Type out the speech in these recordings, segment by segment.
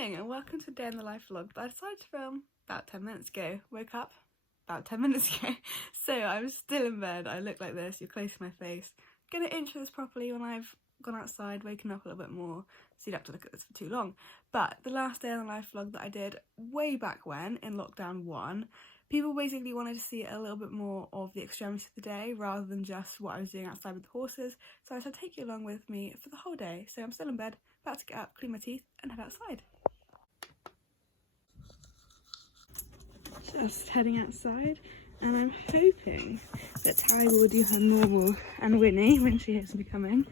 morning and welcome to a day in the life vlog that I decided to film about 10 minutes ago. Woke up about 10 minutes ago. So I'm still in bed. I look like this, you're close to my face. I'm gonna intro this properly when I've gone outside, waken up a little bit more, so you don't have to look at this for too long. But the last day in the life vlog that I did way back when, in lockdown 1, people basically wanted to see a little bit more of the extremities of the day rather than just what I was doing outside with the horses. So I said take you along with me for the whole day. So I'm still in bed, about to get up, clean my teeth and head outside. Just heading outside, and I'm hoping that Tally will do her normal and whinny when she hears me coming.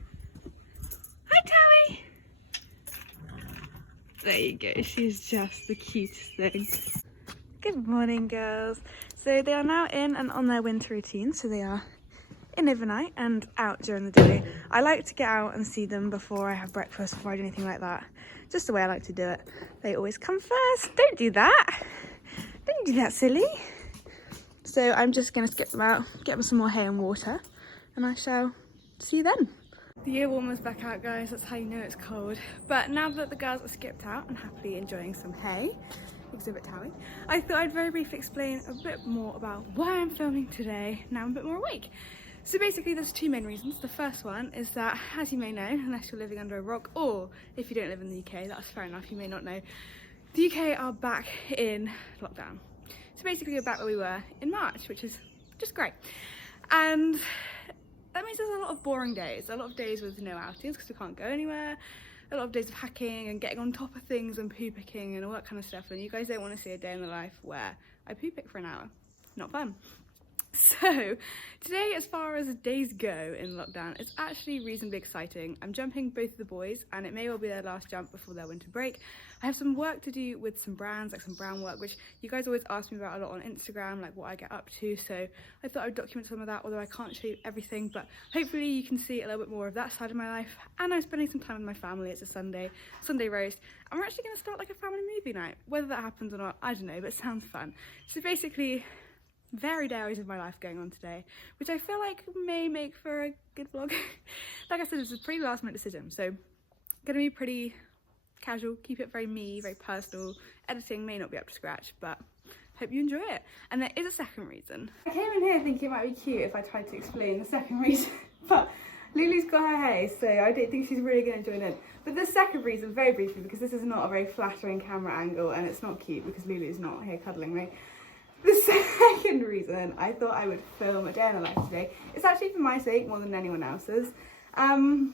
Hi Tally! There you go, she's just the cutest thing. Good morning girls. So they are now in and on their winter routine, so they are in overnight and out during the day. I like to get out and see them before I have breakfast, before I do anything like that. Just the way I like to do it. They always come first. Don't do that. Don't do that, silly. So I'm just going to skip them out, get them some more hay and water, and I shall see you then. The year warmer's back out, guys. That's how you know it's cold. But now that the girls are skipped out and happily enjoying some hay, exhibit Tally, I thought I'd very briefly explain a bit more about why I'm filming today. Now I'm a bit more awake. So basically there's two main reasons. The first one is that, as you may know, unless you're living under a rock, or if you don't live in the UK, that's fair enough, you may not know, the UK are back in lockdown. So basically we're back where we were in March, which is just great. And that means there's a lot of boring days, a lot of days with no outings because we can't go anywhere, a lot of days of hacking and getting on top of things and poo picking and all that kind of stuff. And you guys don't want to see a day in the life where I poo pick for an hour. Not fun. So today, as far as days go in lockdown, it's actually reasonably exciting. I'm jumping both of the boys and it may well be their last jump before their winter break. I have some work to do with some brands, like some Groundwork, which you guys always ask me about a lot on Instagram, like what I get up to. So I thought I would document some of that, although I can't show you everything, but hopefully you can see a little bit more of that side of my life. And I'm spending some time with my family. It's a Sunday roast. And we're actually going to start like a family movie night. Whether that happens or not, I don't know, but it sounds fun. So basically, varied areas of my life going on today, which I feel like may make for a good vlog. Like I said, it's a pretty last minute decision, so gonna be pretty casual, keep it very me, very personal. Editing may not be up to scratch, but hope you enjoy it. And there is a second reason. I came in here thinking it might be cute if I tried to explain the second reason, but Lulu's got her hay, so I don't think she's really going to join in. But the second reason, very briefly, because this is not a very flattering camera angle and it's not cute because Lulu's not here cuddling me. The second reason I thought I would film a day in the life today is actually for my sake more than anyone else's. Lockdown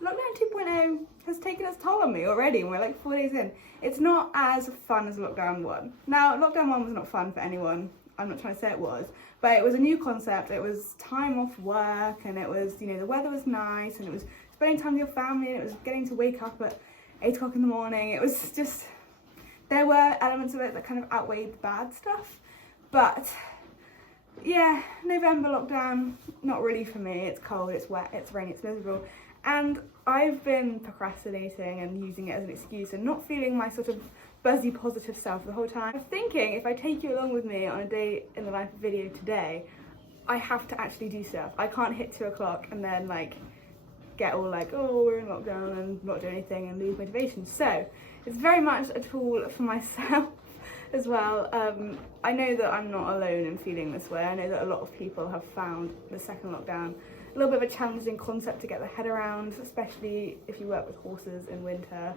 2.0 has taken its toll on me already and we're like 4 days in. It's not as fun as lockdown 1. Now, lockdown 1 was not fun for anyone. I'm not trying to say it was, but it was a new concept. It was time off work and it was, you know, the weather was nice and it was spending time with your family and it was getting to wake up at 8 o'clock in the morning. It was just, there were elements of it that kind of outweighed the bad stuff. But yeah, November lockdown, not really for me. It's cold, it's wet, it's rainy, it's miserable. And I've been procrastinating and using it as an excuse and not feeling my sort of buzzy positive self the whole time. I'm thinking if I take you along with me on a day in the life video today, I have to actually do stuff. I can't hit 2 o'clock and then like get all like, oh, we're in lockdown and not do anything and lose motivation. So it's very much a tool for myself as well. I know that I'm not alone in feeling this way. I know that a lot of people have found the second lockdown a little bit of a challenging concept to get their head around, especially if you work with horses in winter.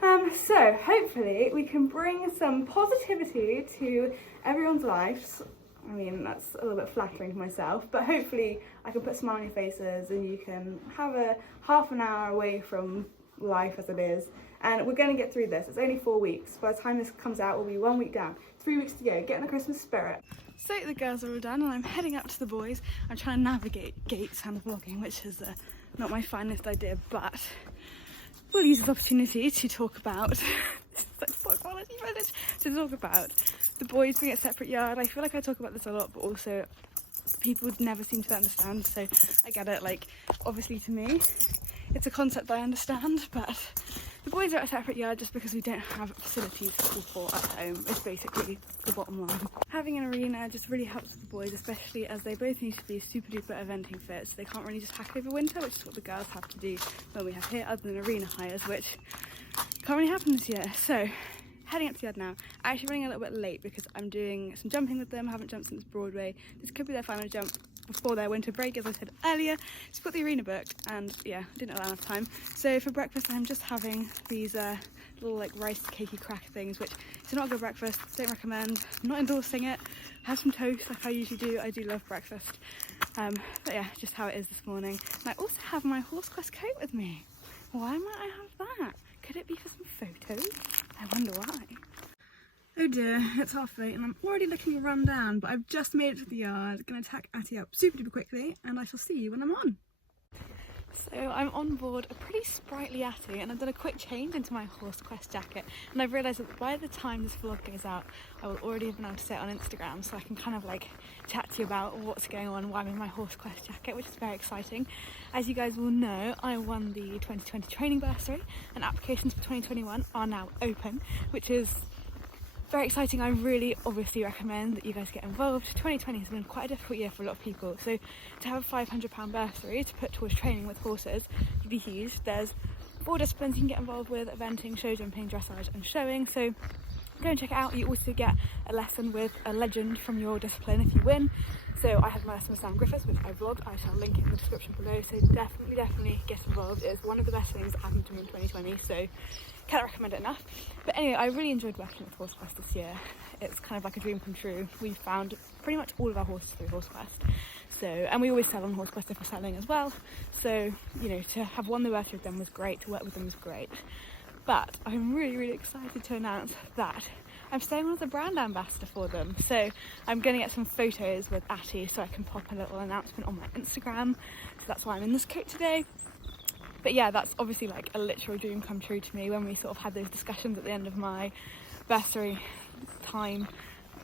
So hopefully we can bring some positivity to everyone's lives. I mean, that's a little bit flattering to myself, but hopefully I can put a smile on your faces and you can have a half an hour away from life as it is. And we're going to get through this. It's only 4 weeks. By the time this comes out, we'll be 1 week down. 3 weeks to go. Get in the Christmas spirit. So the girls are all done and I'm heading up to the boys. I'm trying to navigate gates and vlogging, which is not my finest idea, but we'll use this opportunity to talk about this is like poor quality footage, to talk about the boys being at a separate yard. I feel like I talk about this a lot, but also people would never seem to understand, so I get it. Like, obviously to me it's a concept that I understand, but the boys are at a separate yard just because we don't have facilities for at home. It's basically the bottom line. Having an arena just really helps with the boys, especially as they both need to be super duper eventing fit, so they can't really just hack over winter, which is what the girls have to do when we have here, other than arena hires, which can't really happen this year. So heading up to the yard now. Actually running a little bit late because I'm doing some jumping with them. I haven't jumped since Broadway. This could be their final jump before their winter break, as I said earlier. Just got the arena book and yeah, didn't allow enough time. So for breakfast I'm just having these little like rice cakey cracker things, which is not a good breakfast, don't recommend, I'm not endorsing it. Have some toast like I usually do. I do love breakfast, but yeah, just how it is this morning. And I also have my Horse Quest coat with me. Why might I have that? Could it be for some photos? I wonder why. Oh dear, it's 8:30 and I'm already looking run down, but I've just made it to the yard. Gonna tack Atty up super duper quickly and I shall see you when I'm on. So I'm on board a pretty sprightly Atty and I've done a quick change into my Horse Quest jacket, and I've realised that by the time this vlog goes out I will already have been able to say it on Instagram, so I can kind of like chat to you about what's going on, why I'm in my Horse Quest jacket, which is very exciting. As you guys will know, I won the 2020 training bursary and applications for 2021 are now open, which is very exciting. I really obviously recommend that you guys get involved. 2020 has been quite a difficult year for a lot of people, so to have a £500 bursary to put towards training with horses would be huge. There's 4 disciplines you can get involved with: eventing, show jumping, dressage and showing, so go and check it out. You also get a lesson with a legend from your discipline if you win. So I had my lesson with Sam Griffiths, which I vlogged. I shall link it in the description below, so definitely get involved. It's one of the best things that happened to me in 2020, so can't recommend it enough. But anyway, I really enjoyed working with Horse Quest this year. It's kind of like a dream come true. We've found pretty much all of our horses through Horse Quest. So, and we always sell on Horse Quest if we're selling as well. So, you know, to have won the bursary with them was great, to work with them was great. But I'm really excited to announce that I'm staying on as a brand ambassador for them. So I'm going to get some photos with Atty so I can pop a little announcement on my Instagram. So that's why I'm in this coat today. But yeah, that's obviously like a literal dream come true to me. When we sort of had those discussions at the end of my bursary time,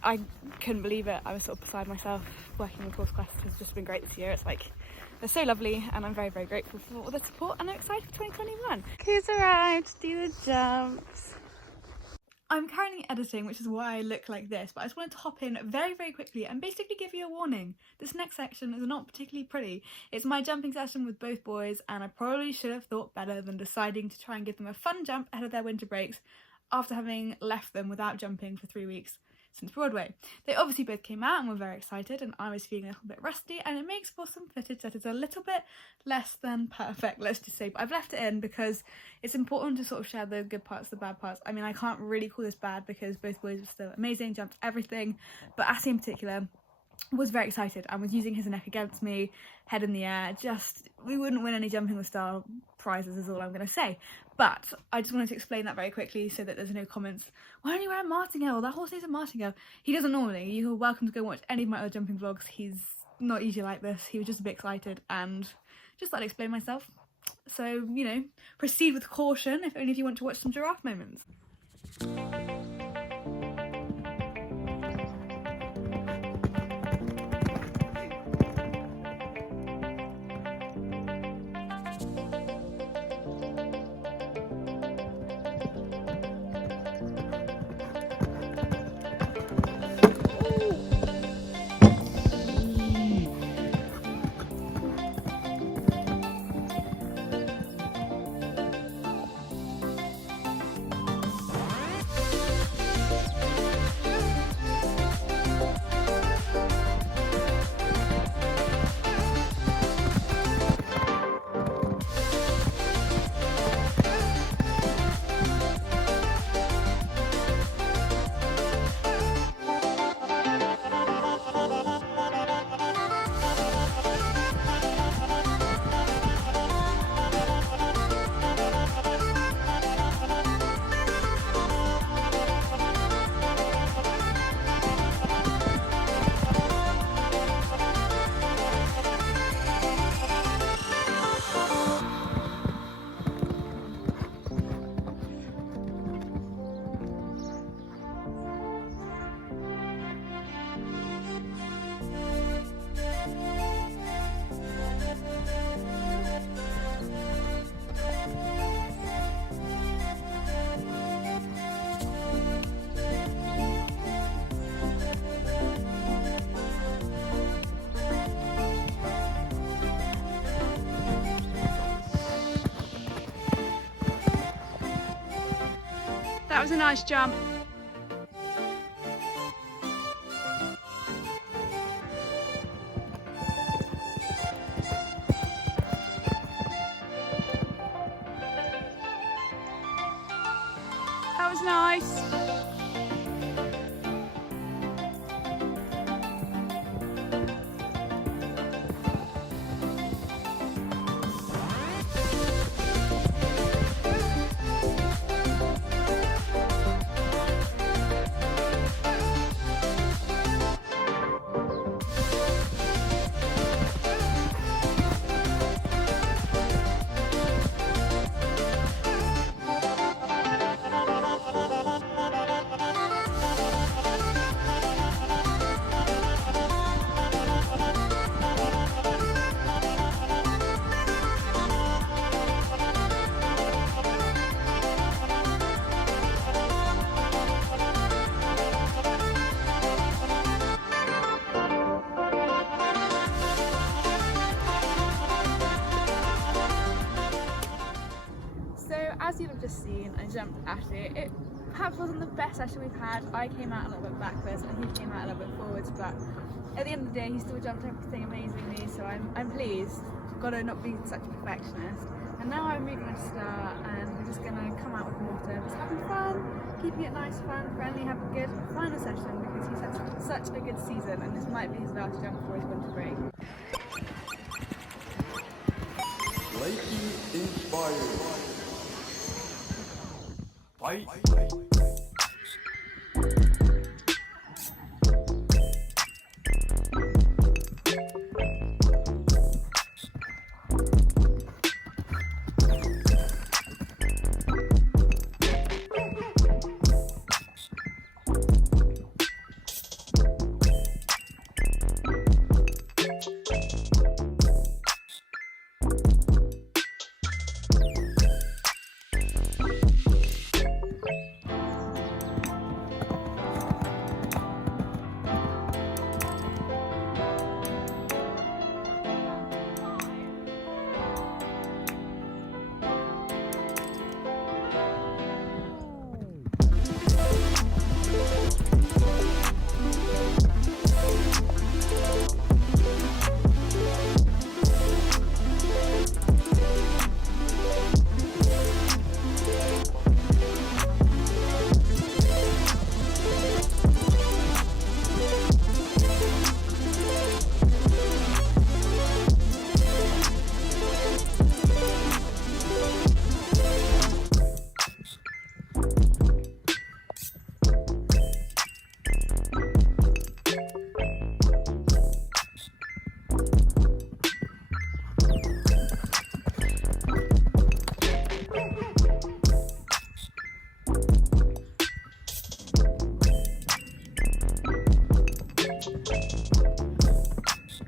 I couldn't believe it. I was sort of beside myself. Working with Horse Quest has just been great this year. It's like, they're so lovely and I'm very grateful for all the support, and I'm excited for 2021. Who's arrived to do the jumps? I'm currently editing, which is why I look like this, but I just wanted to hop in very quickly and basically give you a warning. This next section is not particularly pretty. It's my jumping session with both boys, and I probably should have thought better than deciding to try and give them a fun jump ahead of their winter breaks after having left them without jumping for 3 weeks since Broadway. They obviously both came out and were very excited, and I was feeling a little bit rusty, and it makes for some footage that is a little bit less than perfect, let's just say. But I've left it in because it's important to sort of share the good parts, the bad parts. I mean, I can't really call this bad because both boys were still amazing, jumped everything, but Atty in particular was very excited and was using his neck against me, head in the air. Just, we wouldn't win any jumping with style prizes is all I'm going to say. But I just wanted to explain that very quickly so that there's no comments, why don't you wear a martingale? That horse needs a martingale. He doesn't normally. You're welcome to go watch any of my other jumping vlogs. He's not usually like this. He was just a bit excited, and just thought I'd explain myself. So, you know, proceed with caution, if only if you want to watch some giraffe moments. That was a nice jump. That was nice. As you've just seen, I jumped at it. It perhaps wasn't the best session we've had. I came out a little bit backwards and he came out a little bit forwards, but at the end of the day he still jumped everything amazingly, so I'm pleased. Got to not be such a perfectionist. And now I'm really going to start and we're just going to come out with water, just having fun, keeping it nice, fun, friendly, have a good final session because he's had such a good season and this might be his last jump before his winter break. Lately inspired. Fight.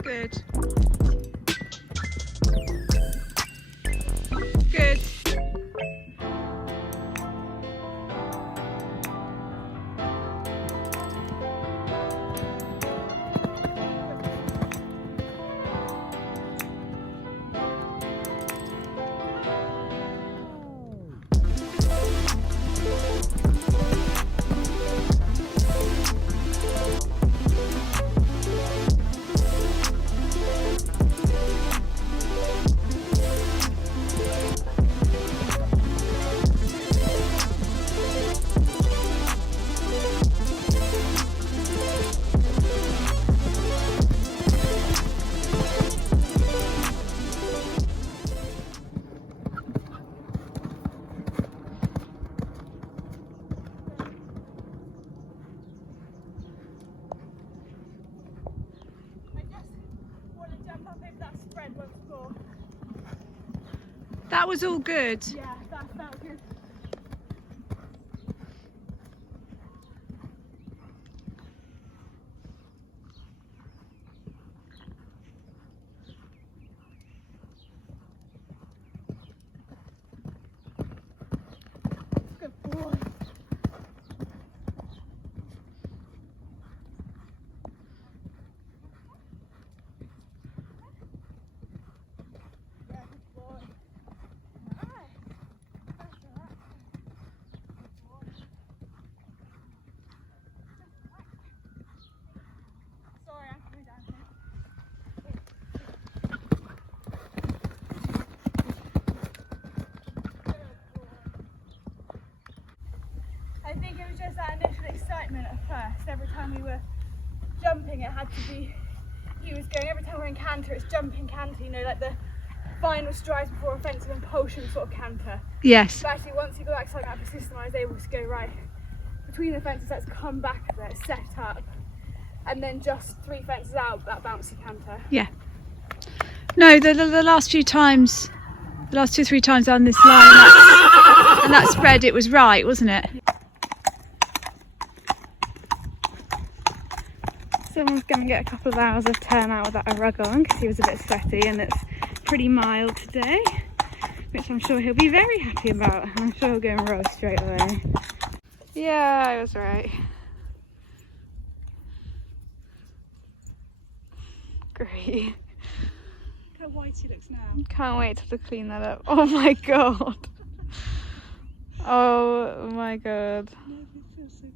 Good. Good. That was all good. Yeah, that felt good. Good boy. Yeah, good boy. Nice. I think it was just that initial excitement at first. Every time we were jumping, it had to be, he was going, every time we're in canter, it's jumping canter, you know, like the final strides before offensive impulsion sort of canter. Yes. But actually, once you got that excitement out of the system, I was able to go right between the fences, let's come back a bit, set up, and then just 3 fences out, that bouncy canter. Yeah. No, the last few times, the last 2 or 3 times down this line, and that spread, it was right, wasn't it? Someone's going to get a couple of hours of turnout without a rug on because he was a bit sweaty, and it's pretty mild today, which I'm sure he'll be very happy about. I'm sure he'll go and row straight away. Yeah, I was right. Great. Look how white he looks now. Can't wait to clean that up. Oh my god. Oh my god. No, it feels so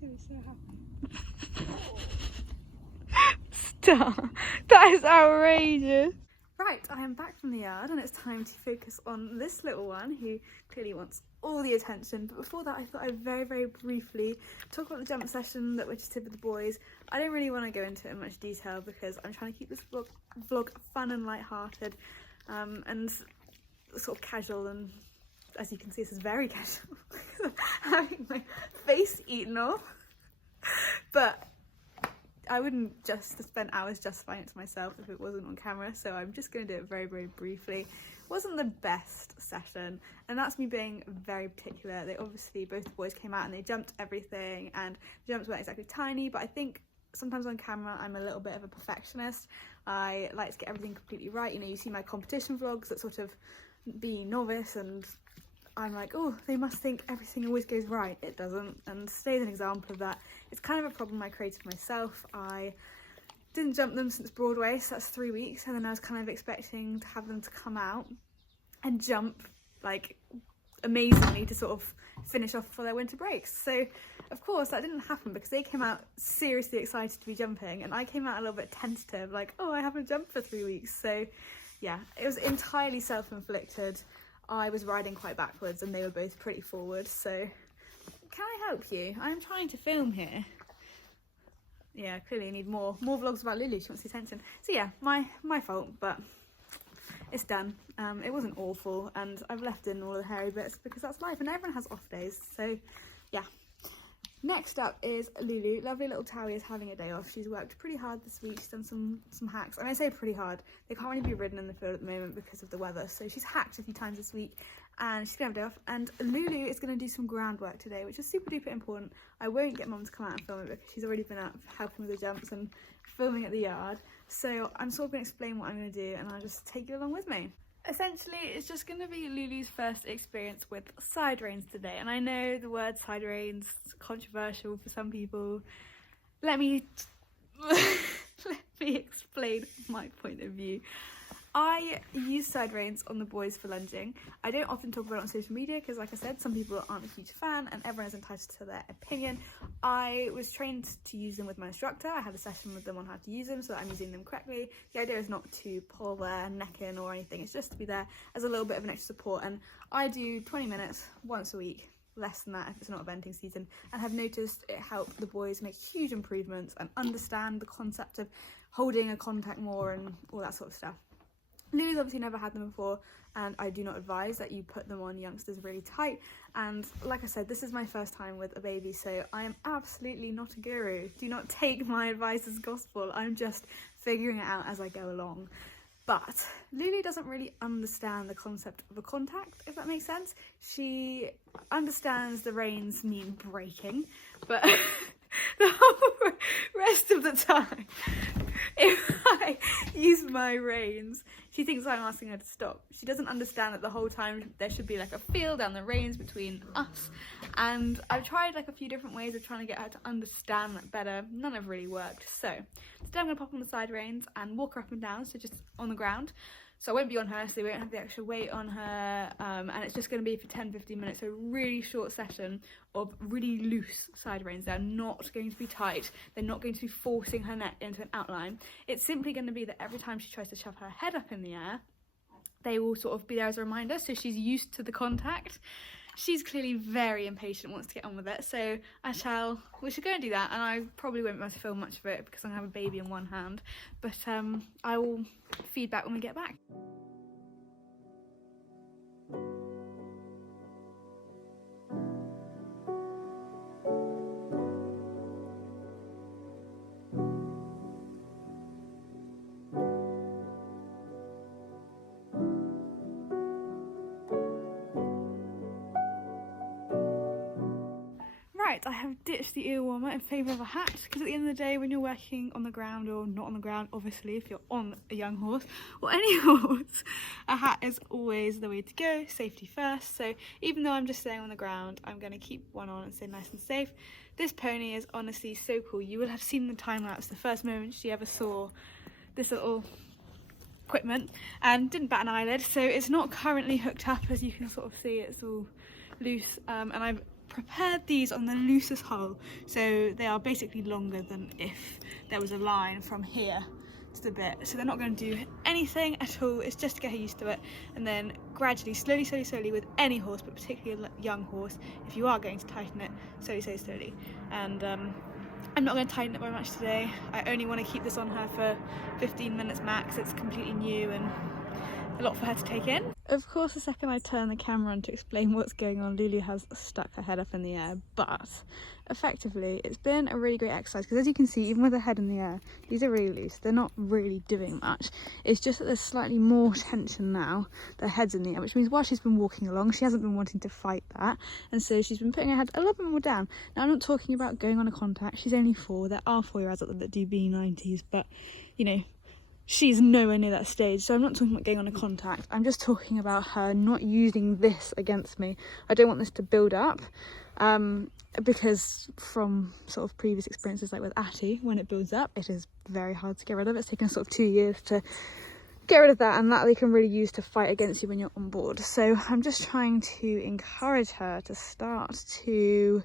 good. So happy. Stop. That is outrageous. Right, I am back from the yard and it's time to focus on this little one who clearly wants all the attention. But before that, I thought I'd very, very briefly talk about the jump session that we just did with the boys. I don't really want to go into it in much detail because I'm trying to keep this vlog fun and light-hearted and sort of casual, and as you can see, this is very casual. Having my face eaten off. But I wouldn't just spend hours justifying it to myself if it wasn't on camera, so I'm just going to do it very, very briefly. It wasn't the best session, and that's me being very particular. They obviously, both the boys came out and they jumped everything, and the jumps weren't exactly tiny, but I think sometimes on camera I'm a little bit of a perfectionist. I like to get everything completely right. You know, you see my competition vlogs that sort of be novice, and I'm like, oh, they must think everything always goes right. It doesn't, and today's an example of that. It's kind of a problem I created myself. I didn't jump them since Broadway, so that's 3 weeks, and then I was kind of expecting to have them to come out and jump like amazingly to sort of finish off for their winter breaks. So of course that didn't happen because they came out seriously excited to be jumping, and I came out a little bit tentative, like, oh, I haven't jumped for 3 weeks. So yeah, it was entirely self-inflicted. I was riding quite backwards and they were both pretty forward, so can I help you? I'm trying to film here. Yeah, clearly I need more vlogs about Lulu. She wants the attention. So yeah, my fault, but it's done. It wasn't awful, and I've left in all the hairy bits because that's life, and everyone has off days. So yeah. Next up is Lulu. Lovely little Towie is having a day off. She's worked pretty hard this week. She's done some hacks, and I say pretty hard. They can't really be ridden in the field at the moment because of the weather, so she's hacked a few times this week, and she's gonna have a day off. And Lulu is gonna do some groundwork today, which is super duper important. I won't get Mum to come out and film it because she's already been out helping with the jumps and filming at the yard. So I'm sort of gonna explain what I'm gonna do, and I'll just take you along with me. Essentially, it's just going to be Lulu's first experience with side reins today, and I know the word side reins is controversial for some people. Let me explain my point of view. I use side reins on the boys for lunging. I don't often talk about it on social media because, like I said, some people aren't a huge fan and everyone is entitled to their opinion. I was trained to use them with my instructor. I had a session with them on how to use them so that I'm using them correctly. The idea is not to pull their neck in or anything. It's just to be there as a little bit of an extra support. And I do 20 minutes once a week, less than that if it's not eventing season, and have noticed it helped the boys make huge improvements and understand the concept of holding a contact more and all that sort of stuff. Lulu's obviously never had them before, and I do not advise that you put them on youngsters really tight. And like I said, this is my first time with a baby, so I am absolutely not a guru. Do not take my advice as gospel. I'm just figuring it out as I go along. But Lulu doesn't really understand the concept of a contact, if that makes sense. She understands the reins mean breaking, but the whole rest of the time, if I use my reins, she thinks I'm asking her to stop. She doesn't understand that the whole time there should be like a feel down the reins between us. And I've tried like a few different ways of trying to get her to understand that better. None have really worked. So today I'm going to pop on the side reins and walk her up and down, so just on the ground. So I won't be on her, so we won't have the extra weight on her, and it's just going to be for 10-15 minutes, so a really short session of really loose side reins. They're not going to be tight, they're not going to be forcing her neck into an outline. It's simply going to be that every time she tries to shove her head up in the air, they will sort of be there as a reminder, so she's used to the contact. she's clearly very impatient, wants to get on with it, so we should go and do that, and I probably won't be able to film much of it because I'm gonna have a baby in one hand, but I will feed back when we get back. Right, I have ditched the ear warmer in favour of a hat, because at the end of the day, when you're working on the ground, or not on the ground, obviously if you're on a young horse or any horse, a hat is always the way to go, safety first. So even though I'm just staying on the ground, I'm going to keep one on and stay nice and safe. This pony is honestly so cool. You will have seen the time lapse the first moment she ever saw this little equipment and didn't bat an eyelid. So it's not currently hooked up, as you can sort of see, it's all loose, and I've prepared these on the loosest hole, so they are basically longer than if there was a line from here to the bit, so they're not going to do anything at all. It's just to get her used to it, and then gradually, slowly with any horse, but particularly a young horse, if you are going to tighten it, slowly, and I'm not going to tighten it very much today. I only want to keep this on her for 15 minutes max. It's completely new and a lot for her to take in. Of course, the second I turn the camera on to explain what's going on, Lulu has stuck her head up in the air, but effectively it's been a really great exercise, because as you can see, even with her head in the air, these are really loose, they're not really doing much. It's just that there's slightly more tension now, their head's in the air, which means while she's been walking along, she hasn't been wanting to fight that, and so she's been putting her head a little bit more down. Now, I'm not talking about going on a contact, she's only 4, there are 4-year-olds out there that do B90s, but you know, she's nowhere near that stage, so I'm not talking about going on a contact. I'm just talking about her not using this against me. I don't want this to build up, because from sort of previous experiences like with Atty, when it builds up, it is very hard to get rid of. It's taken sort of 2 years to get rid of that, and that they can really use to fight against you when you're on board. So I'm just trying to encourage her to start to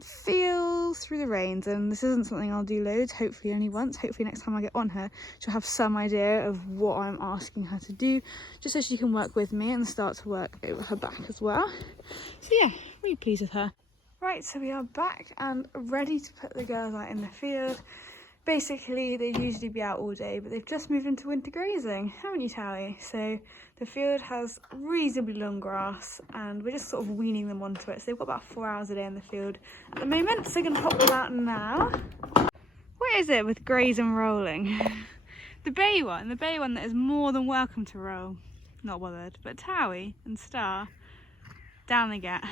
feel through the reins, and this isn't something I'll do loads, hopefully only once. Hopefully next time I get on her, she'll have some idea of what I'm asking her to do, just so she can work with me and start to work over her back as well. So yeah, really pleased with her. Right, so we are back and ready to put the girls out in the field. Basically, they usually be out all day, but they've just moved into winter grazing, haven't you, Tally? So the field has reasonably long grass, and we're just sort of weaning them onto it. So they've got about 4 hours a day in the field at the moment. So we're going to pop them out now. What is it with graze and rolling? The bay one that is more than welcome to roll. Not bothered, but Towie and Star, down they get.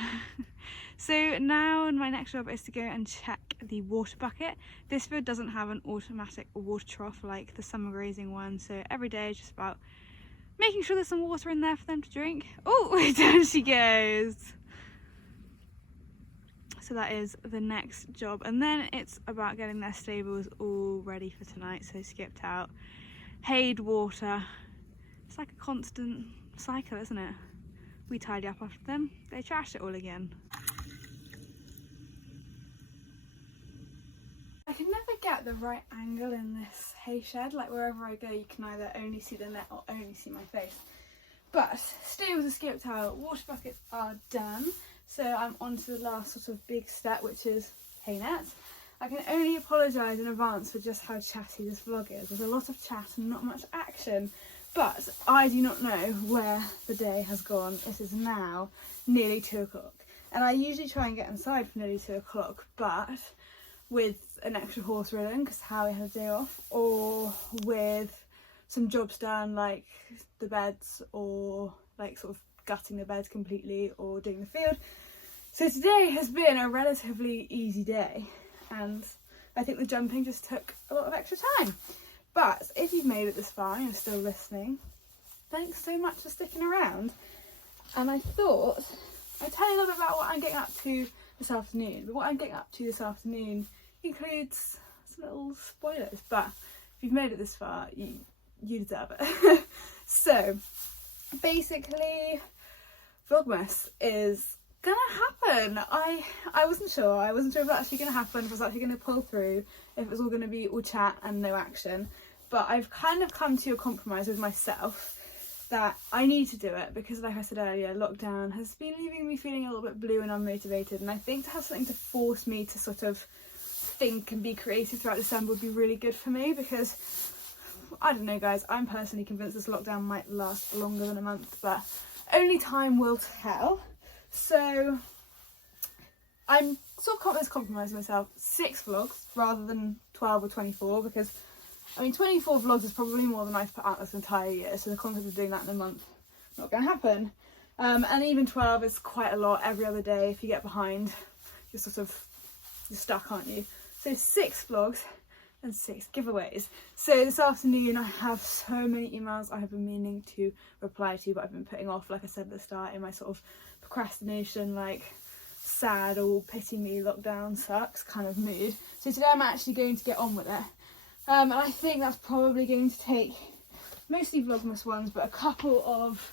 So now my next job is to go and check the water bucket. This field doesn't have an automatic water trough like the summer grazing one, so every day is just about making sure there's some water in there for them to drink. Oh, down she goes. So that is the next job, and then it's about getting their stables all ready for tonight. So skipped out, hayed, water. It's like a constant cycle, isn't it? We tidy up after them, they trash it all again. I can never get the right angle in this hay shed. Like wherever I go, you can either only see the net or only see my face. But stables are skipped out, water buckets are done. So I'm on to the last sort of big step, which is hay nets. I can only apologise in advance for just how chatty this vlog is. There's a lot of chat and not much action. But I do not know where the day has gone. It is now nearly 2 o'clock. And I usually try and get inside for nearly 2 o'clock, but with an extra horse ridden because Howie has a day off, or with some jobs done like the beds, or like sort of gutting the beds completely, or doing the field. So today has been a relatively easy day, and I think the jumping just took a lot of extra time. But if you've made it this far and you're still listening, thanks so much for sticking around. And I thought I'd tell you a little bit about what I'm getting up to this afternoon. But what I'm getting up to this afternoon includes some little spoilers, but if you've made it this far, you deserve it. So basically, Vlogmas is gonna happen. I wasn't sure if it was actually gonna happen, if it was actually gonna pull through, if it was all gonna be all chat and no action, but I've kind of come to a compromise with myself that I need to do it because, like I said earlier, lockdown has been leaving me feeling a little bit blue and unmotivated, and I think to have something to force me to sort of think and be creative throughout December would be really good for me, because I don't know guys, I'm personally convinced this lockdown might last longer than a month, but only time will tell. So I'm sort of compromising myself, 6 vlogs rather than 12 or 24, because I mean 24 vlogs is probably more than I've put out this entire year, so the concept of doing that in a month, not going to happen. And even 12 is quite a lot every other day. If you get behind, you're stuck, aren't you? So 6 vlogs and 6 giveaways. So this afternoon I have so many emails I have been meaning to reply to, but I've been putting off, like I said at the start, in my sort of procrastination, like sad or pity me, lockdown sucks kind of mood. So today I'm actually going to get on with it. And I think that's probably going to take mostly Vlogmas ones, but a couple of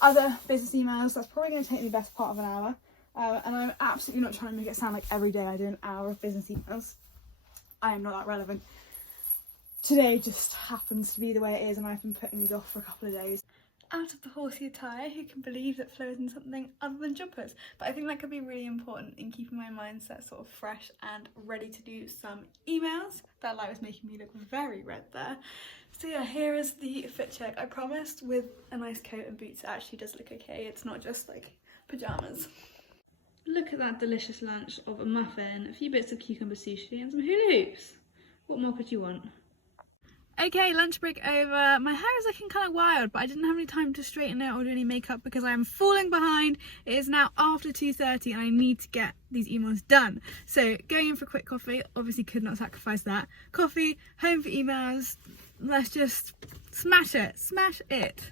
other business emails. That's probably going to take me the best part of an hour. And I'm absolutely not trying to make it sound like every day I do an hour of business emails. I am not that relevant. Today just happens to be the way it is, and I've been putting these off for a couple of days. Out of the horsey attire, who can believe that Flo is in something other than jumpers? But I think that could be really important in keeping my mindset sort of fresh and ready to do some emails. That light was making me look very red there. So yeah, here is the fit check. I promised with a nice coat and boots it actually does look okay. It's not just like pyjamas. Look at that delicious lunch of a muffin, a few bits of cucumber sushi and some hula hoops. What more could you want? Okay, lunch break over. My hair is looking kind of wild, but I didn't have any time to straighten it or do any makeup because I am falling behind. It is now after 2:30 and I need to get these emails done. So going in for a quick coffee, obviously could not sacrifice that. Coffee, home for emails. Let's just smash it, smash it.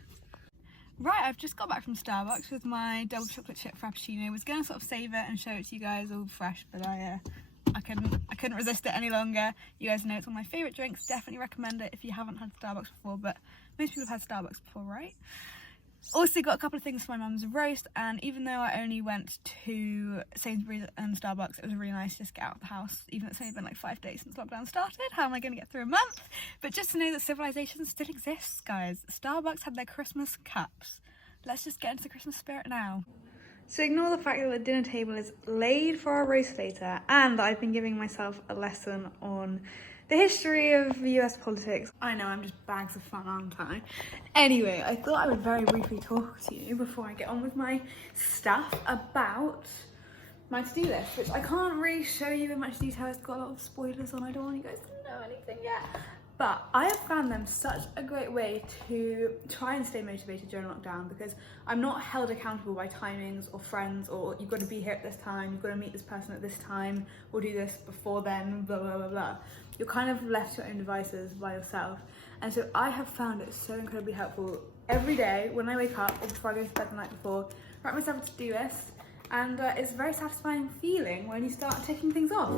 Right, I've just got back from Starbucks with my double chocolate chip frappuccino. I was going to sort of save it and show it to you guys all fresh, but I couldn't resist it any longer. You guys know it's one of my favourite drinks. Definitely recommend it if you haven't had Starbucks before, but most people have had Starbucks before, right? Also got a couple of things for my mum's roast, and even though I only went to Sainsbury's and Starbucks, it was really nice to just get out of the house, even though it's only been like 5 days since lockdown started. How am I going to get through a month? But just to know that civilization still exists, guys. Starbucks had their Christmas cups. Let's just get into the Christmas spirit now. So ignore the fact that the dinner table is laid for our roast later, and I've been giving myself a lesson on the history of US politics. I know, I'm just bags of fun, aren't I? Anyway, I thought I would very briefly talk to you before I get on with my stuff about my to-do list, which I can't really show you in much detail. It's got a lot of spoilers on. I don't want you guys to know anything yet. But I have found them such a great way to try and stay motivated during lockdown, because I'm not held accountable by timings or friends, or you've got to be here at this time, you've got to meet this person at this time, or do this before then, blah, blah, blah, blah. You're kind of left to your own devices by yourself. And so I have found it so incredibly helpful every day when I wake up or before I go to bed the night before, write myself a to-do list, and it's a very satisfying feeling when you start ticking things off.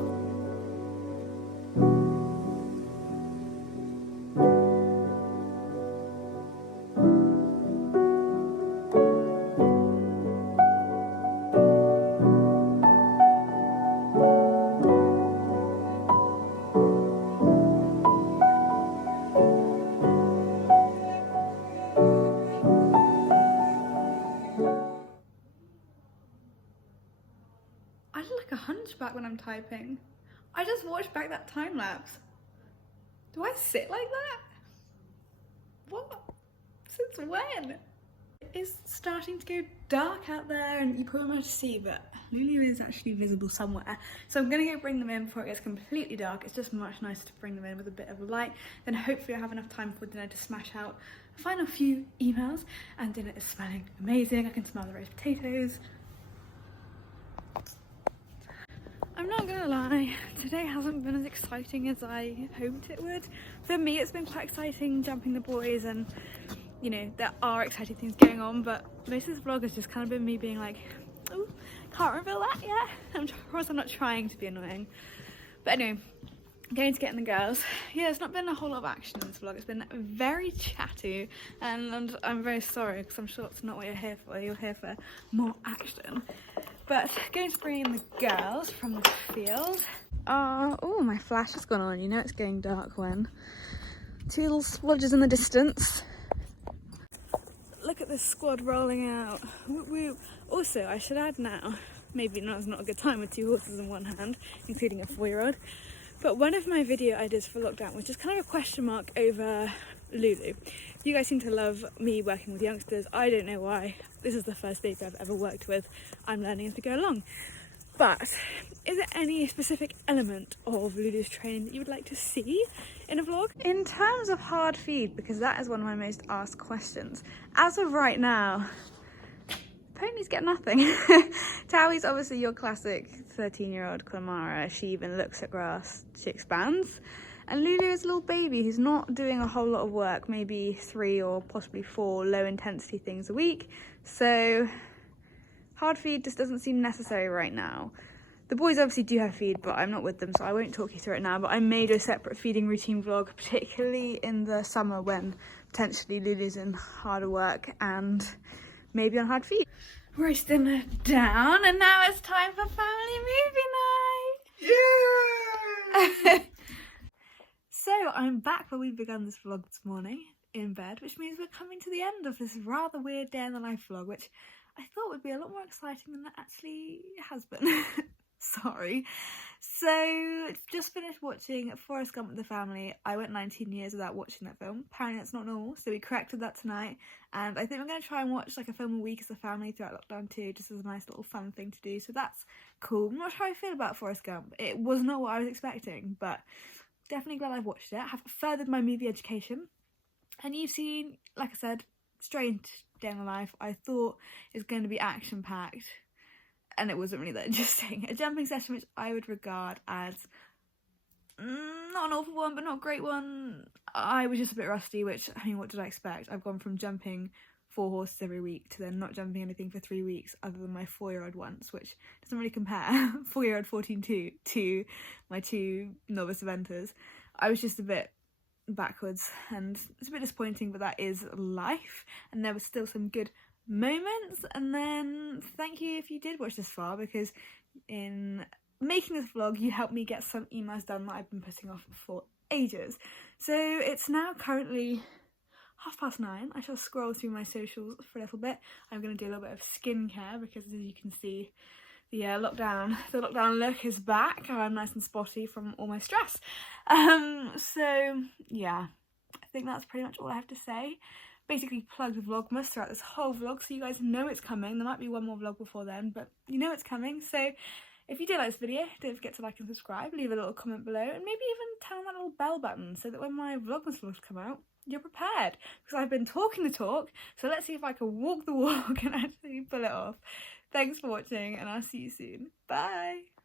I look like a hunchback when I'm typing. I just watched back that time lapse. Do I sit like that? What? Since when? It is starting to go dark out there, and you probably managed to see, but Lulu is actually visible somewhere. So I'm gonna go bring them in before it gets completely dark. It's just much nicer to bring them in with a bit of light. Then hopefully I'll have enough time for dinner to smash out a final few emails, and dinner is smelling amazing. I can smell the roast potatoes. I'm not gonna lie, today hasn't been as exciting as I hoped it would. For me, it's been quite exciting jumping the boys, and you know, there are exciting things going on, but most of this vlog has just kind of been me being like, oh, can't reveal that yet. I'm not trying to be annoying. But anyway, I'm going to get in the girls. Yeah, there's not been a whole lot of action in this vlog. It's been very chatty, and I'm very sorry, because I'm sure it's not what you're here for. You're here for more action. But going to bring in the girls from the field. Oh, my flash has gone on. You know it's getting dark when. 2 little splodges in the distance. this squad rolling out. Woo woo. Also, I should add now, maybe now's not a good time with 2 horses in one hand, including a 4-year-old, but one of my video ideas for lockdown was just kind of a question mark over Lulu. You guys seem to love me working with youngsters. I don't know why. This is the first baby I've ever worked with. I'm learning as we go along. But is there any specific element of Lulu's training that you would like to see in a vlog? In terms of hard feed, because that is one of my most asked questions, as of right now, ponies get nothing. Towie's obviously your classic 13-year-old Clamara. She even looks at grass, she expands. And Lulu is a little baby who's not doing a whole lot of work, maybe 3 or possibly 4 low intensity things a week. So hard feed just doesn't seem necessary right now. The boys obviously do have feed, but I'm not with them, so I won't talk you through it now. But I may do a separate feeding routine vlog, particularly in the summer when potentially Lulu's in harder work and maybe on hard feed. Roasting it down, and now it's time for family movie night! Yeah! So I'm back where we began this vlog this morning, in bed, which means we're coming to the end of this rather weird day in the life vlog, which I thought would be a lot more exciting than it actually has been. Sorry. So, just finished watching Forrest Gump with the family. I went 19 years without watching that film. Apparently that's not normal, so we corrected that tonight. And I think we're going to try and watch like a film a week as a family throughout lockdown too, just as a nice little fun thing to do. So that's cool. I'm not sure how I feel about Forrest Gump. It was not what I was expecting, but definitely glad I've watched it. I have furthered my movie education. And you've seen, like I said, strange day in the life. I thought it was going to be action-packed, and it wasn't really that interesting. A jumping session which I would regard as not an awful one, but not a great one. I was just a bit rusty, which, I mean, what did I expect? I've gone from jumping 4 horses every week to then not jumping anything for 3 weeks other than my 4-year-old once, which doesn't really compare, 4-year-old 14-2, to my 2 novice eventers. I was just a bit backwards, and it's a bit disappointing, but that is life, and there was still some good moments. And then thank you if you did watch this far, because in making this vlog you helped me get some emails done that I've been putting off for ages. So it's now currently 9:30. I shall scroll through my socials for a little bit. I'm going to do a little bit of skincare because, as you can see, the lockdown look is back. I'm nice and spotty from all my stress. So yeah, I think that's pretty much all I have to say. Basically plugged Vlogmas throughout this whole vlog, so you guys know it's coming. There might be one more vlog before then, but you know it's coming. So if you did like this video, don't forget to like and subscribe, leave a little comment below, and maybe even turn on that little bell button so that when my Vlogmas vlogs come out, you're prepared. Because I've been talking the talk, so let's see if I can walk the walk and actually pull it off. Thanks for watching, and I'll see you soon. Bye!